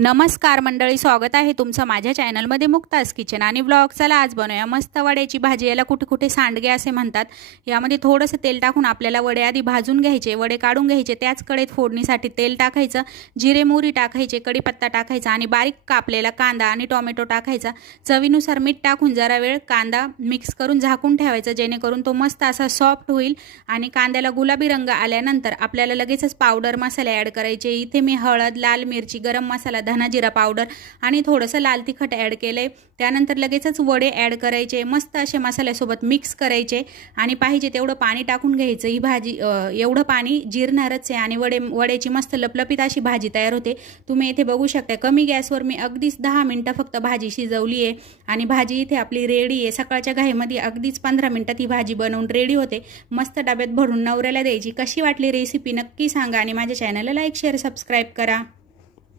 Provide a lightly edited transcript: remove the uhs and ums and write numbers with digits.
नमस्कार मंडळी, स्वागत आहे तुमचं माझ्या चॅनलमध्ये मुक्ताज किचन आणि व्लॉग. चला आज बनवूया मस्त वड्याची भाजी. याला कुठे कुठे सांडगे असे म्हणतात. यामध्ये थोडंसं तेल टाकून आपल्याला वडे आधी भाजून घ्यायचे, वडे काढून घ्यायचे. त्याच कढईत फोडणीसाठी तेल टाकायचं, जिरे मोहरी टाकायचे, कढीपत्ता टाकायचा आणि बारीक कापलेला कांदा आणि टोमॅटो टाकायचा. चवीनुसार मीठ टाकून जरा वेळ कांदा मिक्स करून झाकून ठेवायचं, जेणेकरून तो मस्त असा सॉफ्ट होईल. आणि कांद्याला गुलाबी रंग आल्यानंतर आपल्याला लगेचच पावडर मसाले ॲड करायचे. इथे मी हळद, लाल मिरची, गरम मसाला, धना जिरा पावडर आणि थोडंसं लाल तिखट ॲड केले. त्यानंतर लगेचच वडे ॲड करायचे. मस्त असे मसाल्यासोबत मिक्स करायचे आणि पाहिजे तेवढं पाणी टाकून घ्यायचं. ही भाजी एवढं पाणी जिरणारच आहे आणि वड्याची मस्त लपलपीत अशी भाजी तयार होते. तुम्ही इथे बघू शकता, कमी गॅसवर मी अगदीच 10 मिनटं फक्त भाजी शिजवली आहे आणि भाजी इथे आपली रेडी आहे. सकाळच्या घाईमध्ये अगदीच 15 मिनटात ही भाजी बनवून रेडी होते. मस्त डब्यात भरून नवऱ्याला द्यायची. कशी वाटली रेसिपी नक्की सांगा आणि माझ्या चॅनलला लाईक, शेअर, सबस्क्राईब करा.